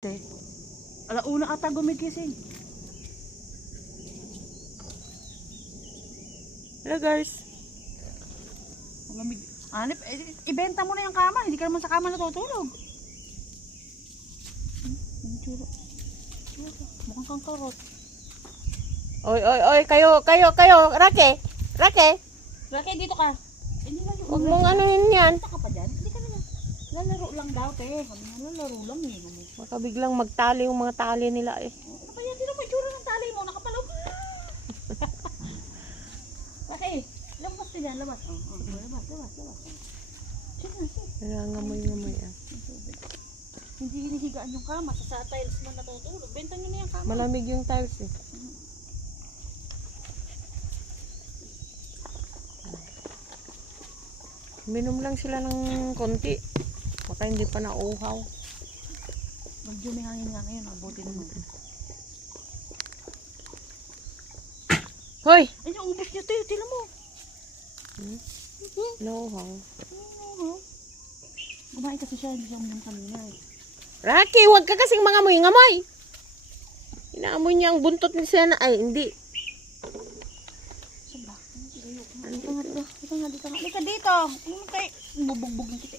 Alauna ata gumigising. Hello guys. Malamig. Anip, ibenta mo na yung kama. Hindi ka naman sa kama natutulog. Mukhang kang karot. Oy, kayo, Rake. Rake, dito ka. Hindi na Huwag mong anuhin yan. Punta ka pa dyan. Hindi ka na yan. Lalaro lang daw, te. Kami nga lalaro lang eh. Baka biglang magtali yung mga tali nila eh. Ano ba yan? Hindi na may tsura ng tali mo. Nakapalaw. Rake, labas ka dyan. Labas. Labas. Sige. Nangangamoy ah. Hindi hinihigaan yung kama. Sa tiles mo natutulog. Benta nyo na yung kama. Malamig yung tiles eh. Minom lang sila ng konti. Baka hindi pa nauuhaw. Medyo may hangin nga ngayon. Abutin mo. Hoy! Ay, ubos niyo tayo. Tila mo. Nauuhaw. Kumain kasi siya. Hindi siya uminom kanina eh. Rocky, huwag ka kasing mangamoy-ngamoy. Inaamoy niya ang buntot ni Sena. Ay, hindi. Dito nga. Dito nga. Dito nga. Dito nga. Dito nga. Dito. Ano kayo? Bubugbugin kita.